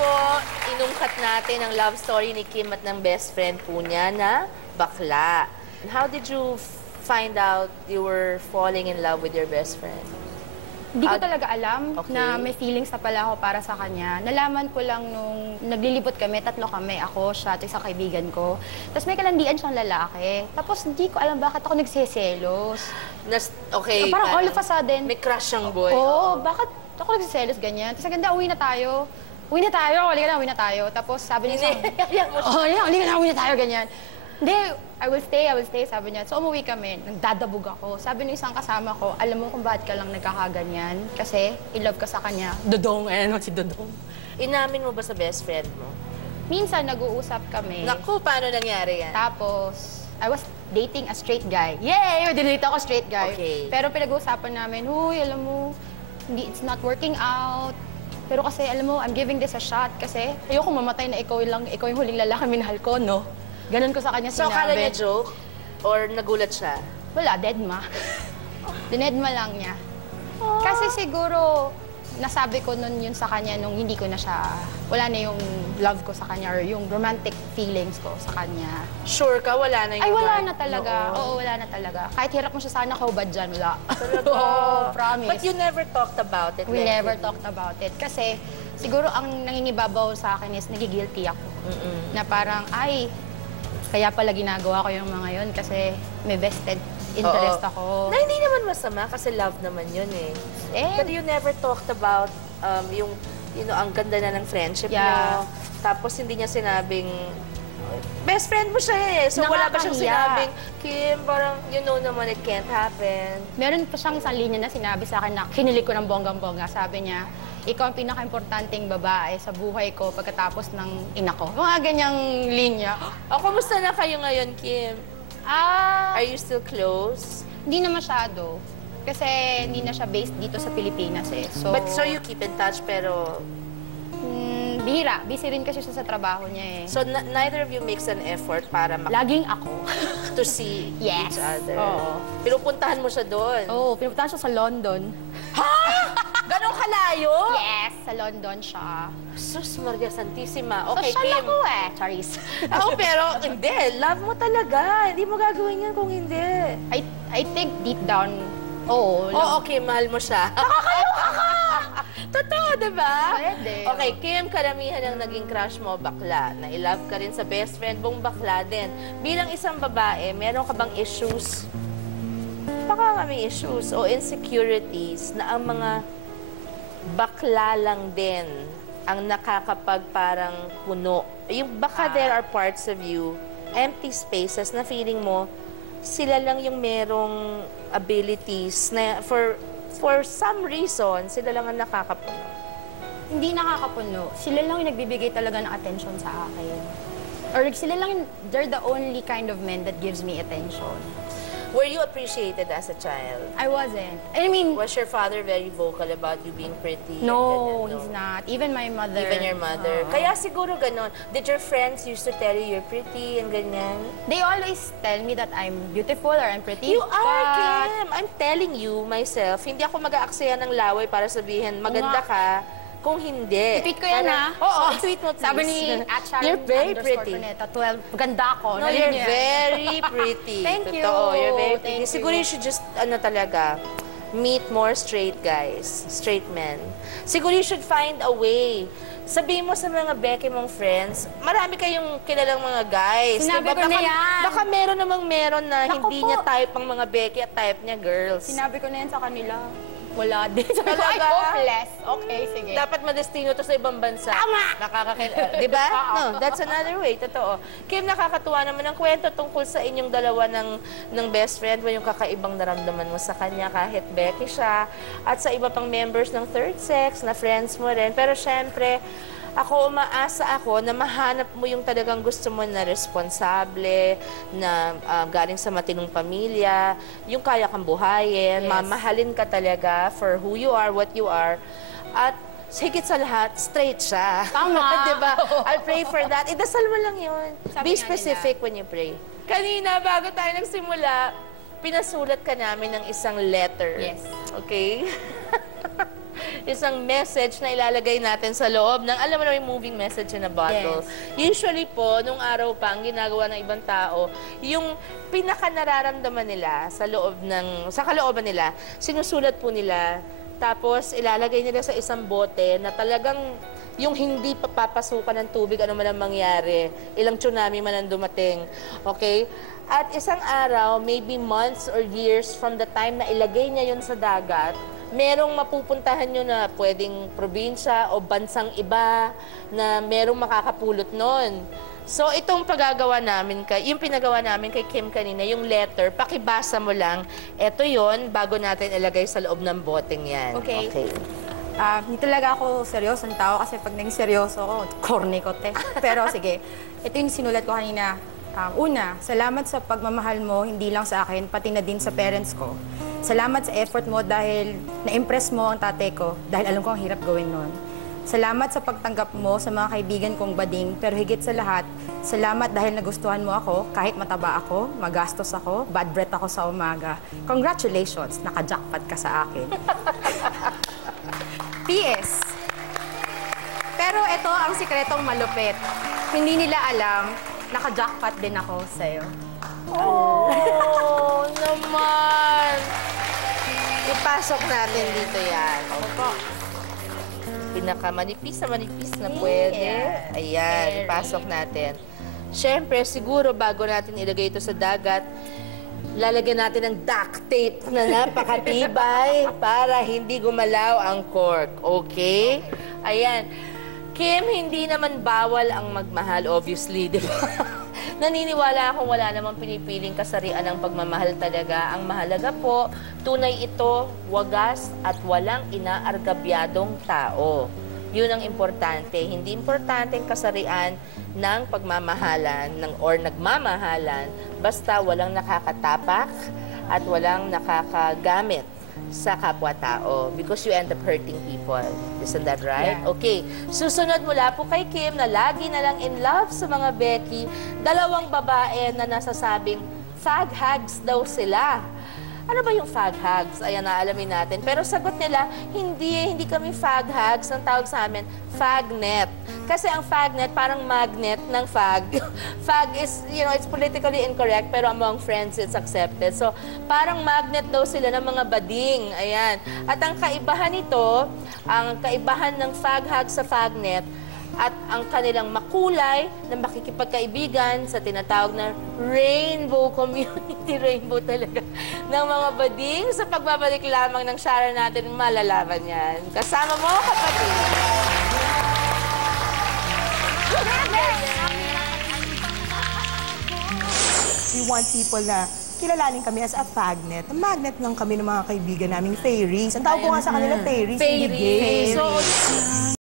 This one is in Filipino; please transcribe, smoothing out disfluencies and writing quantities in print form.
po, inungkat natin ang love story ni Kim at ng best friend po niya na bakla. How did you find out you were falling in love with your best friend? Hindi ko talaga alam Okay. na may feelings na pala ako para sa kanya. Nalaman ko lang nung naglilibot kami, 3 kami, ako, siya, at isang kaibigan ko. Tapos may kalandian siyang lalaki. Tapos hindi ko alam bakit ako nagsiselos. Okay. Parang all of a sudden, May crush ang boy. Oo, bakit ako nagsiselos ganyan? Tapos ganda, uwi na tayo. Uwi na tayo, halika na, uwi na tayo. Tapos sabi niya halika na, uwi na tayo, ganyan. Hindi, I will stay, sabi niya. So umuwi kami, nagdadabog ako. Sabi ng isang kasama ko, alam mo kung bakit ka lang nagkakaganyan? Kasi in love ka sa kanya. Dodong, si Dodong. Inamin mo ba sa best friend mo? Minsan nag-uusap kami. Naku, paano nangyari yan? Tapos, I was dating a straight guy. Yay! Dinate ako straight guy. Okay. Pero pinag-uusapan namin, huy, alam mo, it's not working out. Pero kasi, alam mo, I'm giving this a shot kasi ayoko mamatay na ikaw yung huling lalaki minahal ko, no? Ganun ko sa kanya So, sinabi. akala niya joke? Or nagulat siya? Wala, deadma. Dinedma lang niya. Kasi siguro, nasabi ko nun yun sa kanya nung hindi ko na siya, wala na yung love ko sa kanya or yung romantic feelings ko sa kanya. Sure ka? Wala na yung Ay, wala heart? na talaga. Oo, wala na talaga. Kahit hirap mo siya sana kaubad dyan, wala. Talaga? Oo, promise. But you never talked about it? We like, never talked about it. Kasi siguro ang nangingibabaw sa akin is nagigilty ako. Na parang, ay, kaya pala ginagawa ko yung mga yun kasi may vested interest ako. Na hindi naman masama kasi love naman yun eh. But you never talked about yung, ang ganda na ng friendship Yeah. mo. Tapos hindi niya sinabing, best friend mo siya eh. So wala ba siyang Nakakahiya. sinabing, Kim, parang you know naman it can't happen. Meron pa siyang isang linya na sinabi sa akin na kinilig ko ng bonggang-bongga. Sabi niya, ikaw ang pinaka-importanting babae sa buhay ko pagkatapos ng ina ko. Mga ganyang linya. O, kumusta na kayo ngayon, Kim? Are you still close? Hindi na masyado. Kasi hindi na siya based dito sa Pilipinas eh. So, But so you keep in touch pero... bihira. Busy rin kasi siya sa trabaho niya eh. So neither of you makes an effort para Laging ako. to see Yes. each other. Oo. Pinupuntahan mo siya doon. Oo, pinupuntahan siya sa London. Ha? Ganong kalayo? Yes, sa London siya. Sus, Maria Santissima. Okay, Social Kim. ako eh. Charis. Oo, pero hindi. Love mo talaga. Hindi mo gagawin yan kung hindi. I think deep down, oo. Oo, okay, mahal mo siya. Nakakaloka ka! Totoo, diba? Pwede. Okay, Kim, karamihan ang naging crush mo, bakla. Na-love ka rin sa best friend mong bakla din. Bilang isang babae, meron ka bang issues? Baka nga may issues o insecurities na ang mga bakla lang din ang nakakapag parang puno. Yung baka there are parts of you, empty spaces na feeling mo, sila lang yung merong abilities na for some reason, sila lang ang nakakapuno. Hindi nakakapuno. Sila lang yung nagbibigay talaga ng attention sa akin. Or sila lang, they're the only kind of men that gives me attention. Were you appreciated as a child? I wasn't. I mean, Was your father very vocal about you being pretty? no, and ganyan, he's not. Even my mother. Even your mother. Kaya siguro ganon. Did your friends used to tell you you're pretty and ganyan? They always tell me that I'm beautiful or I'm pretty. You are, but Kim. I'm telling you myself, hindi ako mag-aaksaya ng laway para sabihin maganda ka. Kung hindi. I-tweet ko yan, ha? Oo, i-tweet mo, please. Sabi ni Atcharan You're very pretty. 12, maganda ako. No, you're very pretty. Thank you. Totoo, you're very pretty. Thank Siguro you. you should just, talaga, meet more straight guys, straight men. Siguro you should find a way. Sabihin mo sa mga beke mong friends, marami kayong kilalang mga guys. Sinabi Diba? ko na yan. Baka meron na Naku hindi po. niya type ang mga beke at type niya girls. Sinabi ko na yan sa kanila. Wala din. Sabi ko, ay, Talaga? hopeless. Okay, sige. Dapat madestino to sa ibang bansa. Tama! Di ba? No, that's another way. Totoo. Kim, nakakatuwa naman ang kwento tungkol sa inyong dalawa ng best friend mo, yung kakaibang naramdaman mo sa kanya kahit Becky siya, at sa iba pang members ng third sex na friends mo rin. Pero syempre, umaasa ako na mahanap mo yung talagang gusto mo na responsable, na galing sa matinong pamilya, yung kaya kang buhayin, Yes. mamahalin ka talaga for who you are, what you are, at higit sa lahat, straight siya. Tama. Diba? I'll pray for that. Idasal mo lang yun. Sabi Be nga specific when you pray. Kanina, bago tayo nagsimula, pinasulat ka namin ng isang letter. Yes. Okay? isang message na ilalagay natin sa loob ng, alam mo na, yung moving message in a bottle. Usually po, nung araw pa, ang ginagawa ng ibang tao, yung pinaka-nararamdaman nila sa kalooban nila, sinusulat po nila, tapos ilalagay nila sa isang bote na talagang yung hindi papapasukan ng tubig, ano man ang mangyari, ilang tsunami man ang dumating. Okay? At isang araw, maybe months or years from the time na ilagay niya yun sa dagat, merong mapupuntahan nyo na pwedeng probinsya o bansang iba na merong makakapulot nun. So, itong pagagawa namin, yung pinagawa namin kay Kim kanina, yung letter, pakibasa mo lang, eto yon bago natin ilagay sa loob ng boteng yan. Okay. Hindi talaga ako seryosong tao kasi pag naging seryoso ako, corny ko, te. Pero sige, ito yung sinulat ko kanina. Una, salamat sa pagmamahal mo, hindi lang sa akin, pati na din sa parents ko. Salamat sa effort mo dahil na-impress mo ang tatay ko, dahil alam ko ang hirap gawin nun. Salamat sa pagtanggap mo sa mga kaibigan kong bading, pero higit sa lahat, salamat dahil nagustuhan mo ako, kahit mataba ako, magastos ako, bad breath ako sa umaga. Congratulations, naka-jackpot ka sa akin. PS. Pero ito ang sikretong malupit. Hindi nila alam, naka-jackpot din ako sa'yo. Oh, naman! Ipasok natin dito yan. Opo. Pinakamanipis na pwede. Ayan, ipasok natin. Siyempre, siguro bago natin ilagay ito sa dagat, lalagyan natin ng duct tape na napakatibay para hindi gumalaw ang cork. Okay? Ayan. Kim, hindi naman bawal ang magmahal, obviously, di ba? Naniniwala akong wala namang pinipiling kasarian ng pagmamahal talaga. Ang mahalaga po, tunay ito, wagas at walang inaargabyadong tao. Yun ang importante. Hindi importante ang kasarian ng pagmamahalan or nagmamahalan basta walang nakakatapak at walang nakakagamit sa kapwa-tao because you end up hurting people. Isn't that right? Yeah. Okay. Susunod mula po kay Kim na lagi na lang in love sa mga Becky, dalawang babae na nasasabing fag hags daw sila. Ano ba yung fag hags? Ayan, naalamin natin. Pero sagot nila, hindi kami fag hags. Ang tawag sa amin, fagnet. Kasi ang fagnet, parang magnet ng fag. Fag is, you know, it's politically incorrect, pero among friends, it's accepted. So, parang magnet daw sila ng mga bading. Ayan. At ang kaibahan nito, ang kaibahan ng fag hag sa fagnet, at ang kanilang makulay na makikipagkaibigan sa tinatawag na rainbow community, rainbow talaga, ng mga bading. Sa pagbabalik lamang ng Shara natin, malalaman yan. Kasama mo, kapatid. We want people na kilalanin kami as a fagnet. Ang magnet lang kami ng mga kaibigan naming fairies. Ang tawag ko nga sa kanila fairies. Fairies. So,